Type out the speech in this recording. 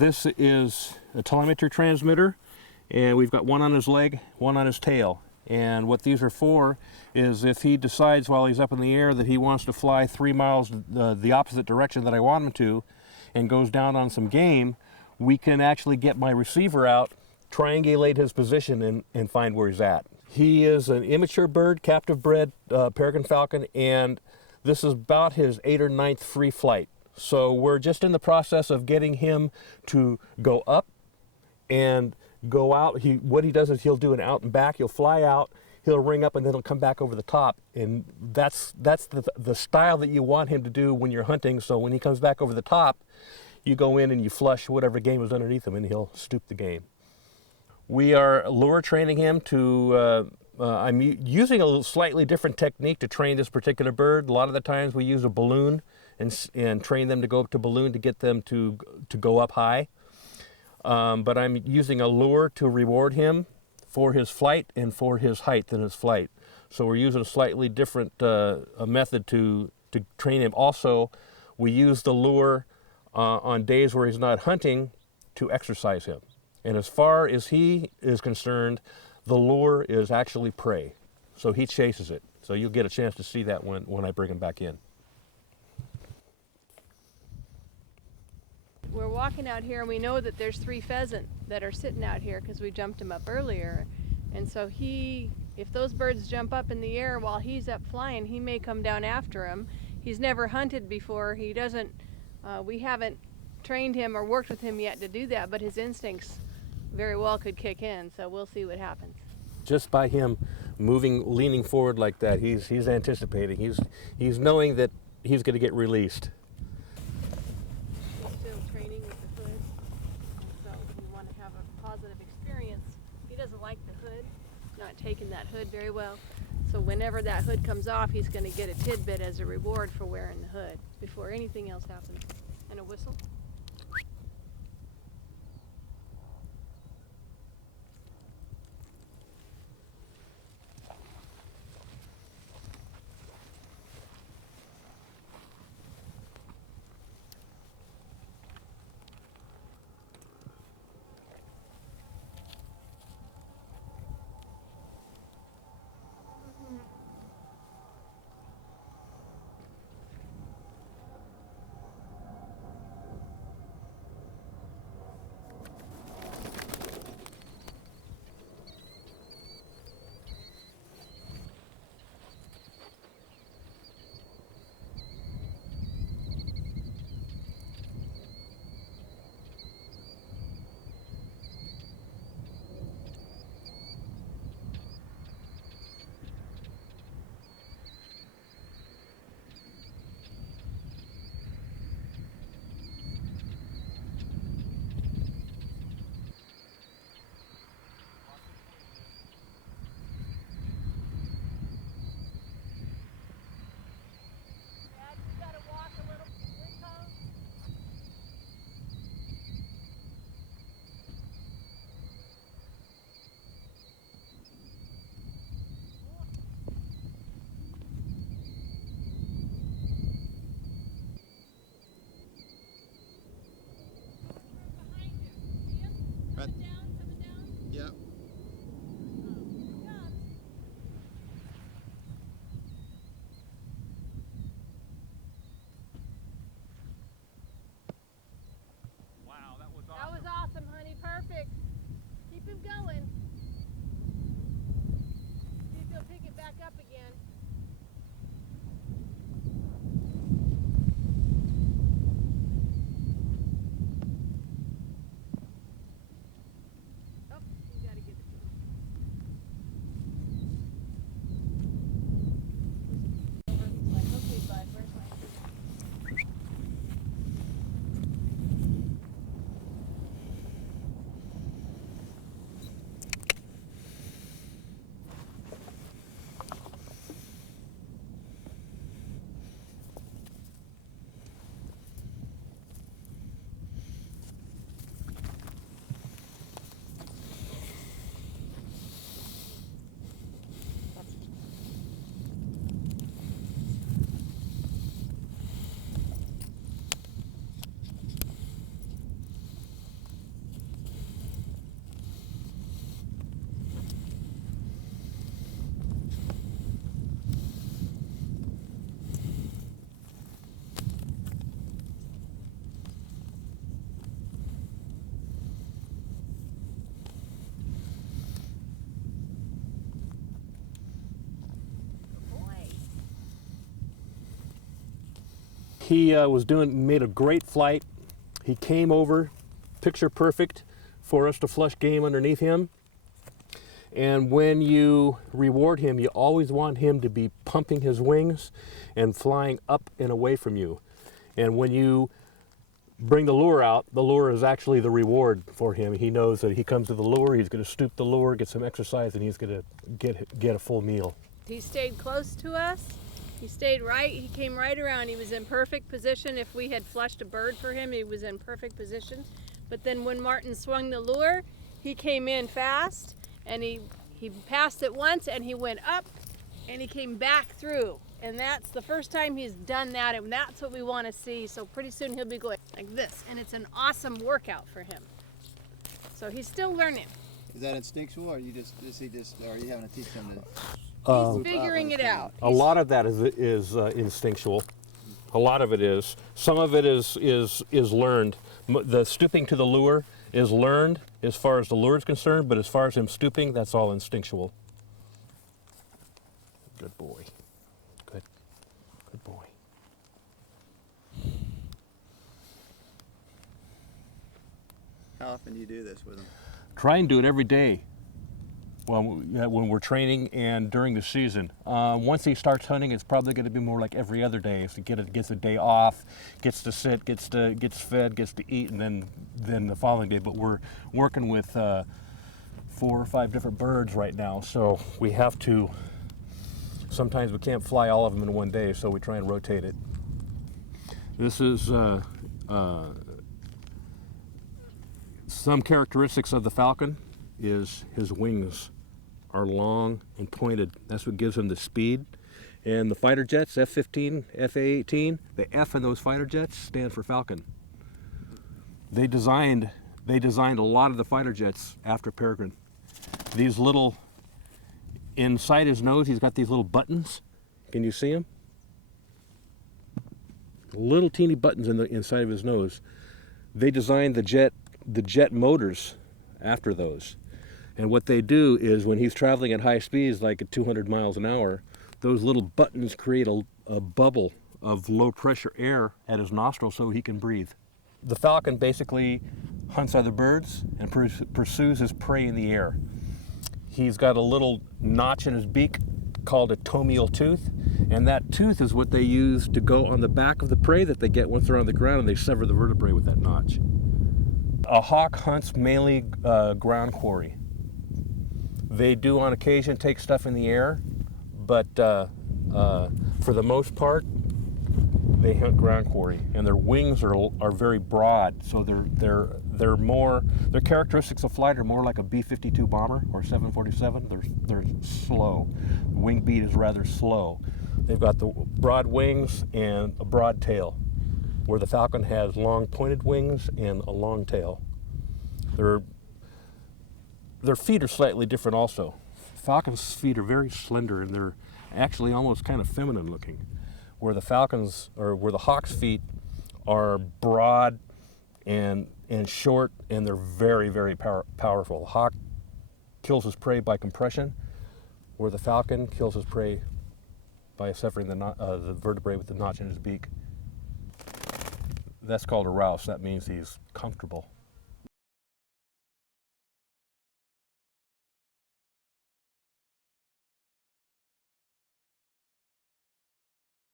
This is a telemetry transmitter, and we've got one on his leg, one on his tail. And what these are for is if he decides while he's up in the air that he wants to fly 3 miles the opposite direction that I want him to, and goes down on some game, we can actually get my receiver out, triangulate his position, and find where he's at. He is an immature bird, captive bred Peregrine Falcon, and this is about his 8th or 9th free flight. So we're just in the process of getting him to go up and go out. What he does is he'll do an out and back. He'll fly out, he'll ring up, and then he'll come back over the top. And that's the style that you want him to do when you're hunting. So when he comes back over the top, you go in and you flush whatever game is underneath him, and he'll stoop the game. We are lure training him to, I'm using a slightly different technique to train this particular bird. A lot of the times we use a balloon and train them to go up to balloon to get them to go up high. But I'm using a lure to reward him for his flight and for his height in his flight. So we're using a slightly different a method to train him. Also, we use the lure on days where he's not hunting to exercise him. And as far as he is concerned, the lure is actually prey. So he chases it. So you'll get a chance to see that when I bring him back in. We're walking out here and we know that there's 3 pheasant that are sitting out here because we jumped them up earlier. And so if those birds jump up in the air while he's up flying, he may come down after him. He's never hunted before. He doesn't, we haven't trained him or worked with him yet to do that, but his instincts very well could kick in, so we'll see what happens. Just by him leaning forward like that, he's anticipating. He's knowing that he's going to get released. He's still training with the hood, and so we want to have a positive experience. He doesn't like the hood, not taking that hood very well. So whenever that hood comes off, he's going to get a tidbit as a reward for wearing the hood before anything else happens. And a whistle. he made a great flight. He came over, picture perfect, for us to flush game underneath him. And when you reward him, you always want him to be pumping his wings and flying up and away from you. And when you bring the lure out, the lure is actually the reward for him. He knows that he comes to the lure, he's going to stoop the lure, get some exercise, and he's going to get a full meal. He stayed close to us. He stayed right. He came right around. He was in perfect position. If we had flushed a bird for him, he was in perfect position. But then when Martin swung the lure, he came in fast, and he passed it once, and he went up, and he came back through. And that's the first time he's done that, and that's what we want to see. So pretty soon he'll be going like this, and it's an awesome workout for him. So he's still learning. Is that instinctual, or are you having to teach him to? He's figuring it out. A lot of that is instinctual. A lot of it is. Some of it is learned. The stooping to the lure is learned as far as the lure is concerned, but as far as him stooping, that's all instinctual. Good boy. Good boy. How often do you do this with him? Try and do it every day. Well, when we're training and during the season. Once he starts hunting, it's probably going to be more like every other day. If he gets a day off, gets to sit, gets fed, gets to eat, and then the following day. But we're working with 4 or 5 different birds right now, so we have to. Sometimes we can't fly all of them in one day, so we try and rotate it. This is some characteristics of the falcon. Is his wings are long and pointed. That's what gives him the speed. And the fighter jets, F-15, F-A-18, the F in those fighter jets stand for Falcon. They designed a lot of the fighter jets after Peregrine. These little, inside his nose, he's got these little buttons. Can you see them? Little teeny buttons in the inside of his nose. They designed the jet motors after those. And what they do is when he's traveling at high speeds, like at 200 miles an hour, those little buttons create a bubble of low pressure air at his nostrils so he can breathe. The falcon basically hunts other birds and pursues his prey in the air. He's got a little notch in his beak called a tomial tooth, and that tooth is what they use to go on the back of the prey that they get once they're on the ground, and they sever the vertebrae with that notch. A hawk hunts mainly ground quarry. They do on occasion take stuff in the air, but for the most part, they hunt ground quarry, and their wings are very broad, so their characteristics of flight are more like a B-52 bomber or 747. They're slow. The wing beat is rather slow. They've got the broad wings and a broad tail, where the falcon has long pointed wings and a long tail. Their feet are slightly different also. Falcon's feet are very slender, and they're actually almost kind of feminine looking, where the hawk's feet are broad and short, and they're very, very powerful. The hawk kills his prey by compression, where the falcon kills his prey by severing the vertebrae with the notch in his beak. That's called a rouse. That means he's comfortable.